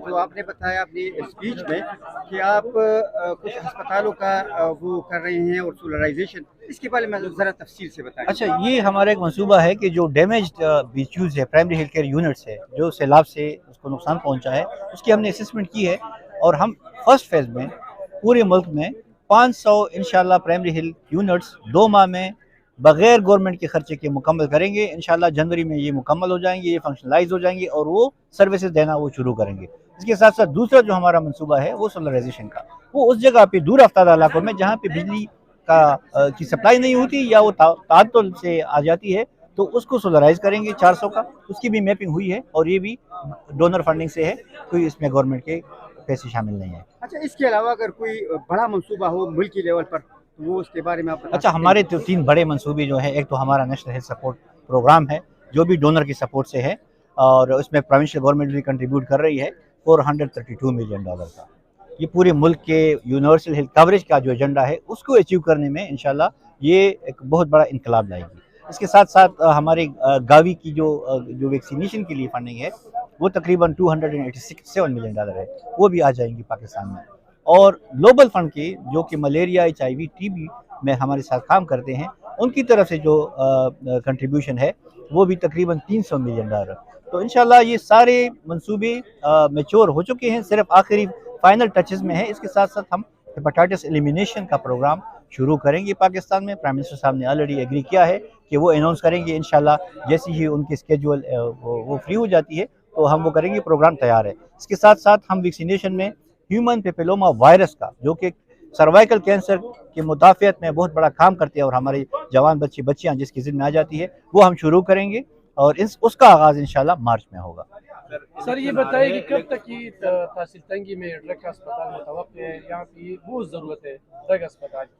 जो आपने बताया अपनी स्पीच में कि आप कुछ अस्पतालों का वो कर रहे हैं और सोलराइजेशन, इसके बारे में ज़रा तफसील से बताएं। अच्छा, ये हमारा एक मंसूबा है कि जो डैमेज्ड बीचूज़ है, प्राइमरी हेल्थ केयर यूनिट्स है, जो सैलाब से उसको नुकसान पहुंचा है, उसकी हमने असेसमेंट की है और हम फर्स्ट फेज़ में पूरे मुल्क में 500 इंशाल्लाह प्राइमरी हेल्थ यूनिट्स 2 माह में बगैर गवर्नमेंट के खर्चे के मुकम्मल करेंगे। इंशाल्लाह जनवरी में ये मुकम्मल हो जाएंगे, ये फंक्शनलाइज हो जाएंगे और वो सर्विसेज देना वो शुरू करेंगे। इसके साथ साथ दूसरा जो हमारा मंसूबा है वो सोलराइजेशन का, वो उस जगह पे दूर अफ्तार इलाकों में जहाँ पे बिजली की सप्लाई नहीं होती या वो ताअत्तुल से आ जाती है, तो उसको सोलराइज करेंगे 400 का। उसकी भी मैपिंग हुई है और ये भी डोनर फंडिंग से है, कोई इसमें गवर्नमेंट के पैसे शामिल नहीं है। अच्छा, इसके अलावा अगर कोई बड़ा मंसूबा हो मुल्की लेवल पर, वो उसके बारे में आप बता अच्छा, हमारे तो 3 बड़े मंसूबे जो है, एक तो हमारा नेशनल हेल्थ सपोर्ट प्रोग्राम है जो भी डोनर की सपोर्ट से है और उसमें प्रोविंशियल गवर्नमेंट भी कंट्रीब्यूट कर रही है $432 मिलियन का। ये पूरे मुल्क के यूनिवर्सल हेल्थ कवरेज का जो एजेंडा है उसको अचीव करने में इंशाल्लाह ये एक बहुत बड़ा इनकलाब लाएगी। इसके साथ साथ हमारे गावी की जो वैक्सीनेशन के लिए फंडिंग है वो तकरीबन $287 मिलियन है, वो भी आ जाएंगी पाकिस्तान में। और ग्लोबल फंड के जो कि मलेरिया, HIV, TB में हमारे साथ काम करते हैं, उनकी तरफ से जो कंट्रीब्यूशन है वो भी तकरीबन $300 मिलियन। तो इंशाल्लाह ये सारे मंसूबे मैच्योर हो चुके हैं, सिर्फ आखिरी फाइनल टचेस में है। इसके साथ साथ हम हेपेटाइटिस एलिमिनेशन का प्रोग्राम शुरू करेंगे पाकिस्तान में। प्राइम मिनिस्टर साहब ने ऑलरेडी एग्री किया है कि वो अनाउंस करेंगे इंशाल्लाह, जैसे ही उनकी स्केड्यूल वो फ्री हो जाती है तो हम वो करेंगे, प्रोग्राम तैयार है। इसके साथ साथ हम वैक्सीनेशन में ह्यूमन पेपिलोमा वायरस का, जो कि सर्वाइकल कैंसर की मुदाफ़ियत में बहुत बड़ा काम करते हैं और हमारे जवान बच्चियाँ जिसकी ज़िद में आ जाती है, वो हम शुरू करेंगे और उसका आगाज़ इंशाल्लाह मार्च में होगा। सर ये बताइए कि कब तक की तहसील तंगी में ड्रग का अस्पताल मुतवक्किल है, यहाँ की बहुत ज़रूरत है ड्रग अस्पताल की?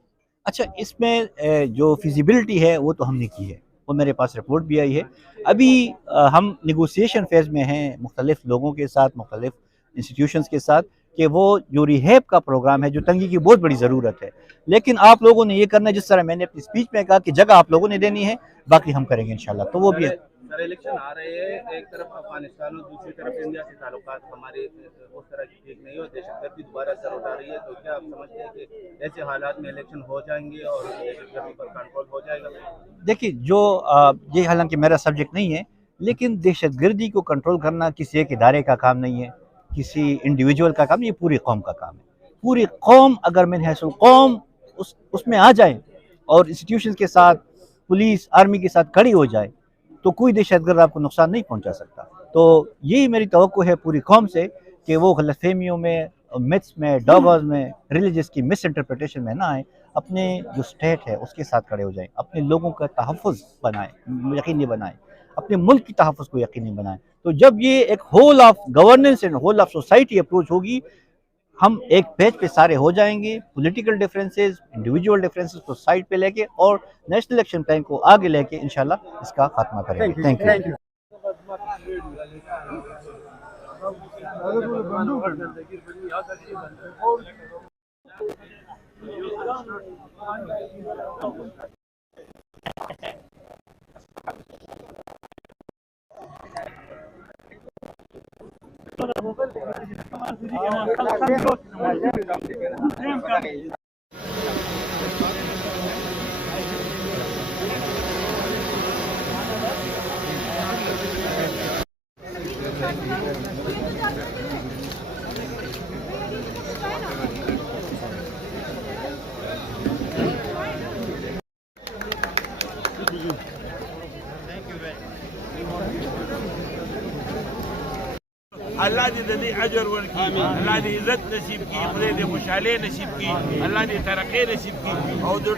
अच्छा, इसमें जो फिजिबिलिटी है वो तो हमने की है, वो मेरे पास रिपोर्ट भी आई है। अभी हम नेगोशिएशन फेज़ में हैं मुख्तलिफ लोगों के साथ, मुख्तलिफ इंस्टीट्यूशंस के साथ, कि वो जो रिहैब का प्रोग्राम है, जो तंगी की बहुत बड़ी ज़रूरत है, लेकिन आप लोगों ने ये करना है जिस तरह मैंने अपनी स्पीच में कहा कि जगह आप लोगों ने देनी है, बाकी हम करेंगे इंशाल्लाह। तो वो भी है। सर इलेक्शन आ रहे हैं, एक तरफ अफगानिस्तान और दूसरी तरफ इंडिया से ताल्लुकात हमारे उस तरह की ठीक नहीं हो, दहशतगर्दी दोबारा सर उठा रही है, तो क्या आप समझते हैं कि ऐसे हालात में इलेक्शन हो जाएंगे और दहशतगर्दी पर कंट्रोल हो जाएगा? देखिए, ये हालांकि मेरा सब्जेक्ट नहीं है, लेकिन दहशतगर्दी को कंट्रोल करना किसी एक इदारे का काम नहीं है, किसी इंडिविजुअल का काम, ये पूरी कौम का काम है। पूरी कौम अगर मैंने हैसुल कौम उसमें आ जाए और इंस्टीट्यूशन के साथ, पुलिस आर्मी के साथ खड़ी हो जाए, तो कोई दहशतगर्द आपको नुकसान नहीं पहुंचा सकता। तो यही मेरी तवक्को है पूरी कौम से कि वो गलतफहमियों में, मिथ्स में, डॉगर्स में, रिलीजियस की मिस इंटरप्रिटेशन में ना आए, अपने जो स्टेट है उसके साथ खड़े हो जाएं, अपने लोगों का तहफ़्फ़ुज़ बनाएं, यकीनी बनाएं, अपने मुल्क की तहफ़्फ़ुज़ को यकीनी बनाएं। तो जब ये एक whole of governance and whole of society approach होगी, हम एक पेज पे सारे हो जाएंगे। पॉलिटिकल डिफरेंसेस, इंडिविजुअल डिफरेंसेस को साइड पे लेके और नेशनल इलेक्शन प्लान को आगे लेके इंशाल्लाह इसका खात्मा करेंगे। Thank you. الله دې د دې اجر ورکړي، الله دې عزت نصیب کړي، خدای دې خوشحالي نصیب کړي، الله دې ترقي نصیب کړي، او د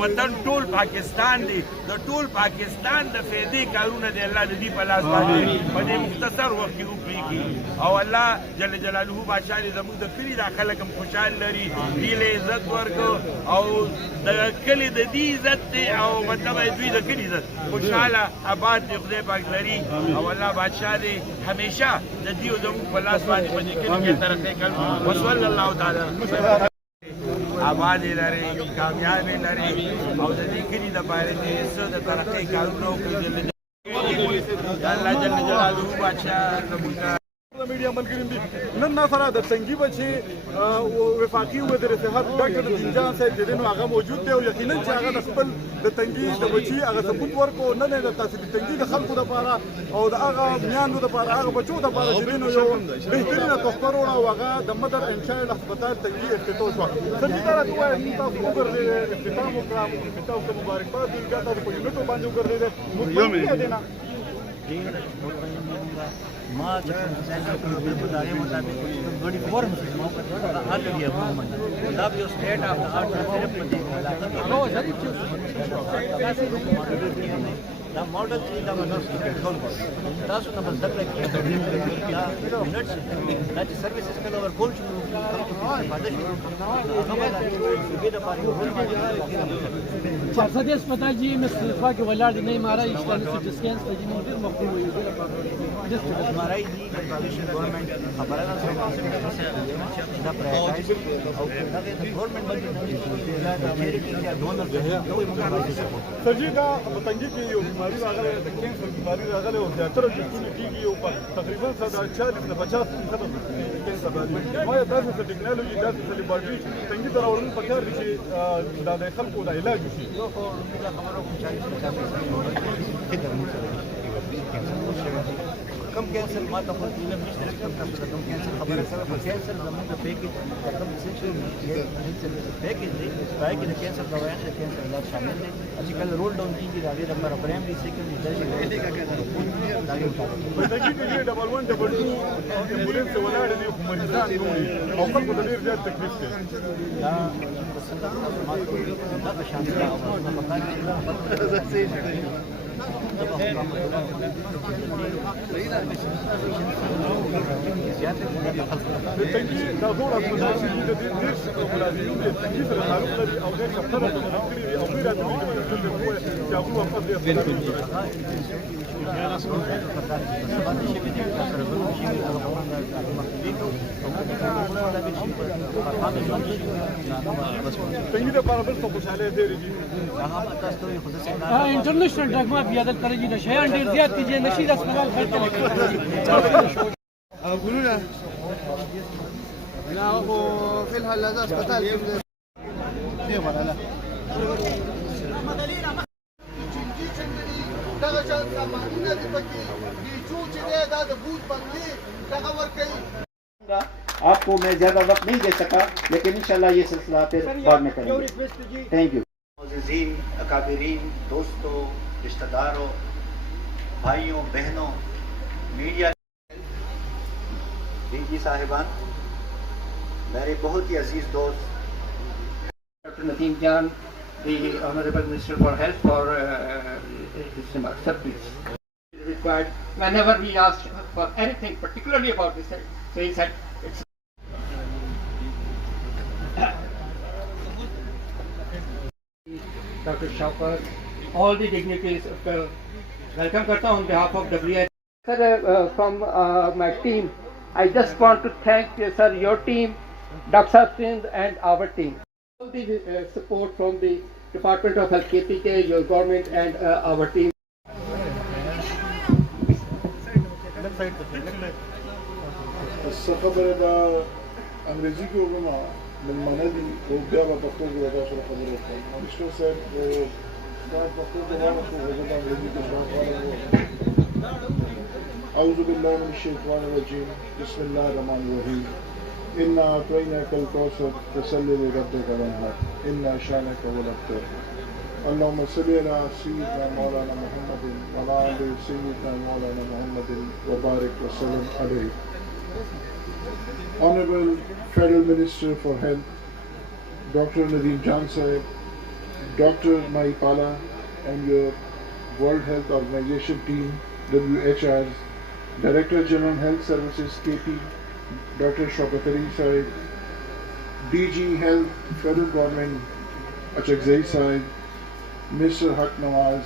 وطن ټول پاکستان دی، د ټول پاکستان د فایدې کارونه دی الله دې په لاس باندې په دې مختصر وخت کې وکړي، او الله جل جلاله بادشاہ دې زموږ د کلي دا خلک هم خوشحال لري، دې له عزت ورکړو، او د کلي د دې عزت دی، او مطلب دوی د کلي عزت خوشحاله آباد دې خدای پاک لري، او الله بادشاہ دې همیشه د دې او زموږ په لاس باندې په دې کلي کې ترقي کوي. وصلی الله تعالی آباد لري، کامیابی لري، او د دې کلي دپاره دې څه د ترقۍ کارونه وکړي. الله جل جلاله بادشاہ زموږ میډیا ملګري دي نن سره د تنګي بچي وفاقي وزیر صحت ډاکټر دینجان صاحب چې دینو هغه موجود دی، او یقینا چې هغه د خپل د تنګي د بچي هغه ثبوت ورکو نه د تاسو د تنګي د خلکو لپاره او د هغه میانو لپاره هغه بچو لپاره چې دینو یو بهترینه تحفه وروړه، او هغه د مدر انشاء هسپتال تنګي افتتاح شو. سړي دا راته وایي موږ تاسو وګورئ افتتاح وکړه، افتتاح ته مبارکباد وي، تاسو په یونټو باندې وګورئ مطمئن دي نه ما چې ادارې مطابق بڑی فورم آلریډي اپروومنټ دا یو سټیټ اف د آرټ صرف په دې علاقه دا ماډل چې دا موږ کنټرول کوو تاسو نه بس دغه کې دا یونټ دا چې سرویسز کله ور کول شو فائدہ شو هغه باندې د پاره شخصي هسپتال جی مستشفى کې ولاړ دي نه مارا اشتانه سي سکینز ته جنو ډیر مخکې وي हमारा ही प्रोविजनल गवर्नमेंट खबर है ना دا پرایورټایز او دا د گورنمنت باندې دا ډونر ته دوی موږ باندې سپورټ سرجی دا بتنګي کې یو بیماری راغله، د کینسر بیماری راغله، او زیاتره د ټول کېږي او تقریبا 40 نه 50% کینسر راځي. ما تاسو ته ټیکنالوژي تاسو ته لیبارټري تنګي تر اورن پکار دي چې دا د خلکو د علاج وشي. نو خو دا خبره کوم چې کم کینسر ما ته خو علم نشته کم کینسر خبره سره په کینسر زموږ د پیکیج کم سیچوال پیکیج دی پای کې د کینسر دوايان د کینسر علاج شامل دي. چې کله رول ډاون کیږي دا غیر لپاره پرایمري سیکنډري ټرشري دا یو کار دی. په دغه کې ډبل 1 ډبل 2 امبولانس ولاړ دي خو مریضان نوري او خلکو ته ډیر زیات تکلیف دی. دا دا شامل او په کار کې تنګي دا ټول هسپتال چې د دې ډېر ملازمین د تنګي سره تعلق لري او ډېر شفتره کړي دي او ډېر راځي چې هغه په دې تنګي د پارابل څخه خوشاله دي انټرنیشنل ډرګ مافیا د ترجیح نشيان ډیر زیات دي نشي د هسپتال خرڅ ګورونه لا هو في الحال هذا هسپتال دی ولا دغه شان سامانونه دي پکې دي چې دا د بوت باندې دغه ور کوي. आपको मैं ज़्यादा वक्त नहीं दे सका, लेकिन इंशाल्लाह ये सिलसिला फिर बाद में करेंगे. Thank you. मुअज़्ज़िज़ीन, अकाबिरीन, दोस्तों, रिश्तेदारों, भाइयों, बहनों, मीडिया जी साहिबान, मेरे बहुत ही अजीज दोस्त Dr. Nadeem Jan, the Honorable Minister for Health, for his remarks. Sir, please. It is required whenever we ask for anything, particularly about this, so he said it's. Dr. Shaukat, all the dignitaries, welcome karta on behalf of WH. Sir, from my team, I just want to thank sir, your team, Dr. Singh and our team. All the support from the Department of Health, KPK, your government and our team. الخبر دا انګریزي کې وګورم من منادي او بیا په پښتو کې دا سره خبرې کوم مشر صاحب دا پښتو کې دا څه وګورم انګریزي کې أعوذ بالله من الشيطان الرجيم بسم الله الرحمن الرحيم إنا أعطيناك الكوثر فصل لربك وانحر إن شانك هو الأبتر اللهم صل على سيدنا مولانا محمد وعلى آل سيدنا مولانا محمد وبارك وسلم عليه. Honorable Federal Minister for Health, Dr. Nadeem Jan Sahib, Dr. Mahipala and your World Health Organization team, WHR, Director General Health Services, KP, Dr. Shaukat Sahib, DG Health, Federal Government, Achakzai Sahib, Mr. Haq Nawaz,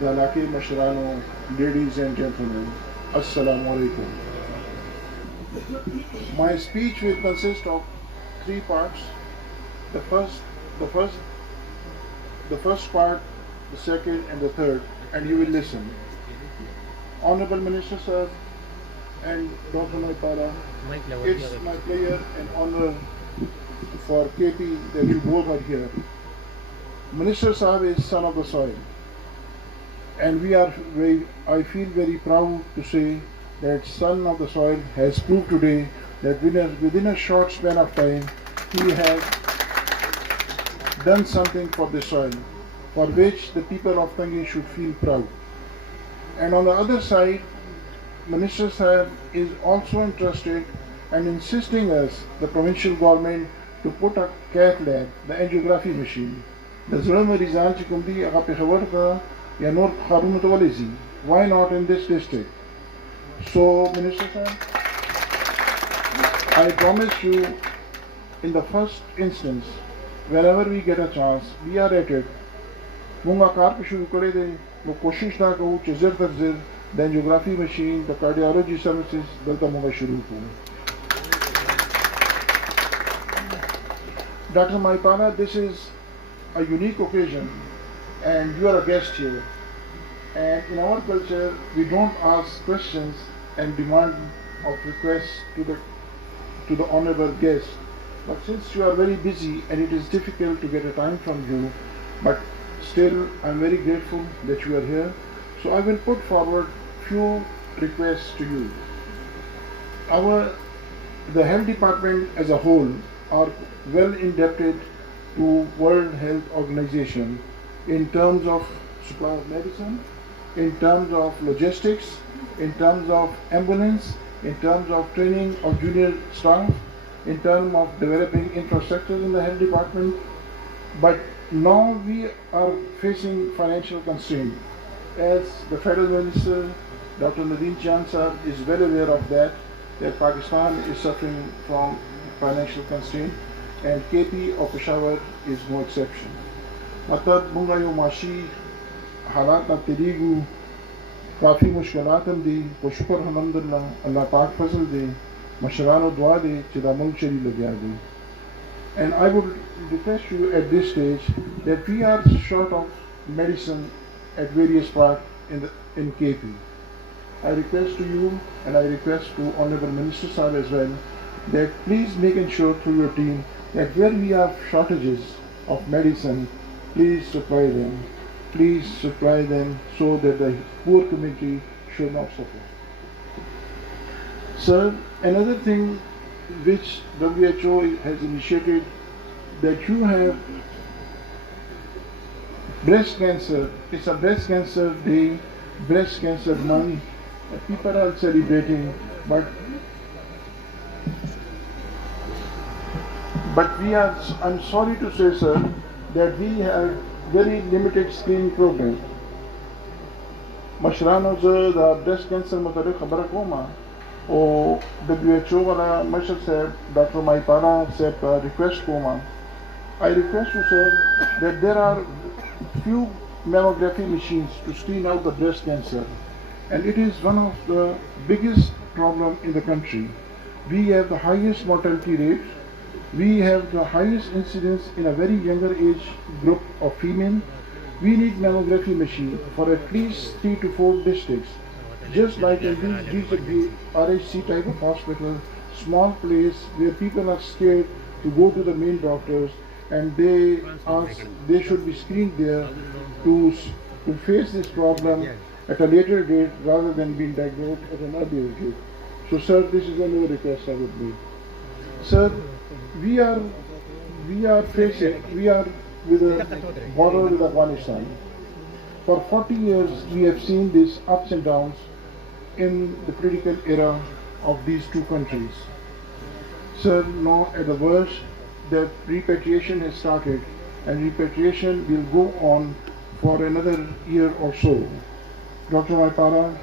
Dalaki Mashrano, ladies and gentlemen, Assalamu alaikum. My speech will consist of 3 parts. The first part, the second and the third, and you will listen. Honorable Minister Sir and Dr. Mahipala, it's my pleasure and honor for KP that you both are here. Minister Sahib is son of the soil, and I feel very proud to say that son of the soil has proved today that within a short span of time he has done something for the soil, for which the people of Tangi should feel proud. And on the other side, Minister Sahib is also interested and insisting us, the provincial government, to put a cath lab, the angiography machine. The Zulma Rizal Chikumdi Agapehawarka Yanur Harunutawalizi. Why not in this district? So, Minister Sahib, I promise you, in the first instance, wherever we get a chance, we are at it. Munga Karp shuru kare de, mo koshish na kahu che zir tar zir, the angiography machine, the cardiology services, dalta munga shuru ko. Dr. Mahipala, this is a unique occasion, and you are a guest here. And in our culture, we don't ask questions and demand of requests to the honorable guest. But since you are very busy and it is difficult to get a time from you, but still I'm very grateful that you are here. So I will put forward few requests to you. The health department as a whole are well indebted to World Health Organization in terms of supply of medicine, in terms of logistics, in terms of ambulance, in terms of training of junior staff, in terms of developing infrastructure in the health department. But now we are facing financial constraint. As the Federal Minister, Dr. Nadeem Jan Sahib, is well aware of that Pakistan is suffering from financial constraint, and KP of Peshawar is no exception. मतलब मुंगा यो माशी हालात ना तेरीगू काफ़ी मुश्किलात हम दी वो शुक्र अल्हम्दुलिल्लाह अल्लाह पाक फजल दे मशरानो दुआ दे चिदा मुल्क चली लग्या दे. And I would request you at this stage that we are short of medicine at various parts in KP. I request to you and I request to Honorable Minister Sahib as well that please make sure through your team that where we have shortages of medicine, please supply them. Please supply them so that the poor community should not suffer. Sir, another thing which WHO has initiated, that you have breast cancer. It's a breast cancer day, breast cancer month. People are celebrating, but I'm sorry to say, sir, that we have very limited screening program. Mashrano the breast cancer mutaliq khabar koma o WHO wala mashar sahab Dr. Mahipala sahab request koma. I request you, sir, that there are few mammography machines to screen out the breast cancer, and it is one of the biggest problem in the country. We have the highest mortality rate. We have the highest incidence in a very younger age group of female. We need mammography machine for at least 3 to 4 districts. Just like in these RHC type of hospital, small place where people are scared to go to the main doctors, and they should be screened there to face this problem at a later date rather than being diagnosed at an earlier date. So sir, this is another request I would make. Sir, we are with a border with Afghanistan. For 40 years we have seen these ups and downs in the political era of these two countries. Sir, now at the worst that repatriation has started, and repatriation will go on for another year or so. Dr. Maipara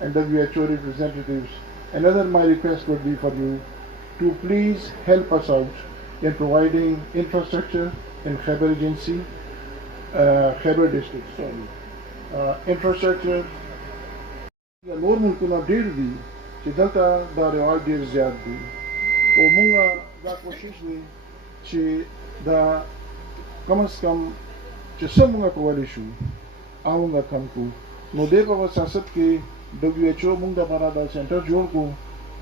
and WHO representatives, another my request would be for you to please help us out in providing infrastructure in Khyber Agency, Khyber district, infrastructure. نور ملکونه ډېر دي چې دلته دا رواج ډېر زیات دي، او موږ دا کوشش دی چې دا کم از کم چې څه موږ کولی شو هغه موږ کم کړو. نو دې په سیاست کې WHO موږ دپاره دا سینټر جوړ کړو،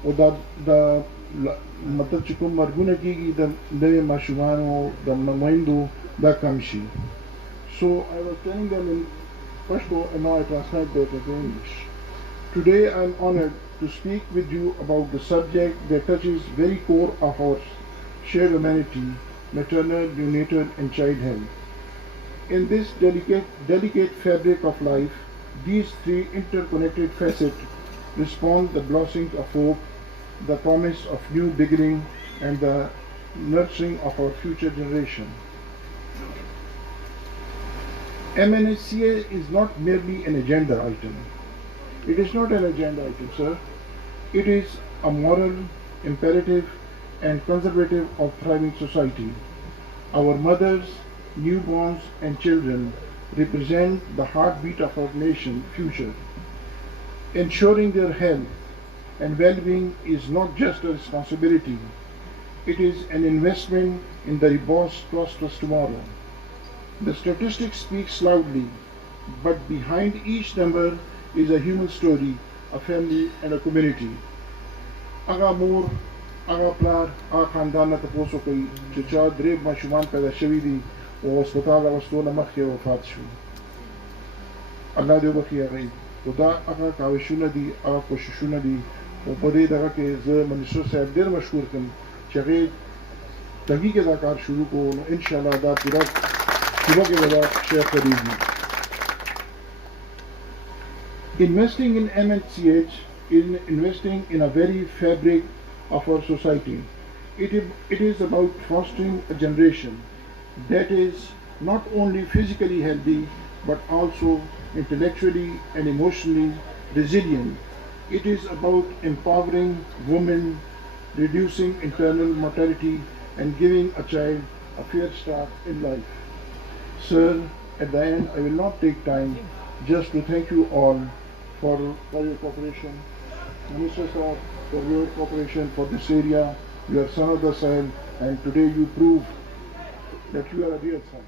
او دا مطلب چې کوم مرګونه کېږي د نوې ماشومانو د میندو دا کم شي. So I was telling them in Pashto and now I translate that into English. Today I am honored to speak with you about the subject that touches very core of our shared humanity, maternal, neonatal and child health. In this delicate fabric of life, these three interconnected facets respond the blossoming of hope, the promise of new beginning and the nurturing of our future generation. MNHCA is not merely an agenda item. It is not an agenda item, sir. It is a moral imperative and conservative of thriving society. Our mothers, newborns and children represent the heartbeat of our nation's future. Ensuring their health and well-being is not just a responsibility, it is an investment in the robust, prosperous tomorrow. The statistics speak loudly, but behind each number is a human story, a family and a community. Aga mor, aga plar, aga khandana taposo koi, چې چا درې ماشومان پیدا شوي دي او هسپتال راوستو نه مخکې وفات شو. الله دې وبخښي هغوی. خو دا هغه کاوشونه دي، هغه کوششونه دي، او په دې دغه کې زه منیسټر صاحب ډېر مشکور کړم چې هغې تږي کې دا کار شروع کړو. نو انشاءالله دا پوره کې به دا شی کړېږي. Investing in MNCH is investing in a very fabric of our society. It is about fostering a generation that is not only physically healthy but also intellectually and emotionally resilient. It is about empowering women, reducing internal mortality and giving a child a fair start in life. Sir, at the end I will not take time just to thank you all for your cooperation. Minister sir, for your cooperation for this area. You are son of the Sahel, and today you prove that you are a real son.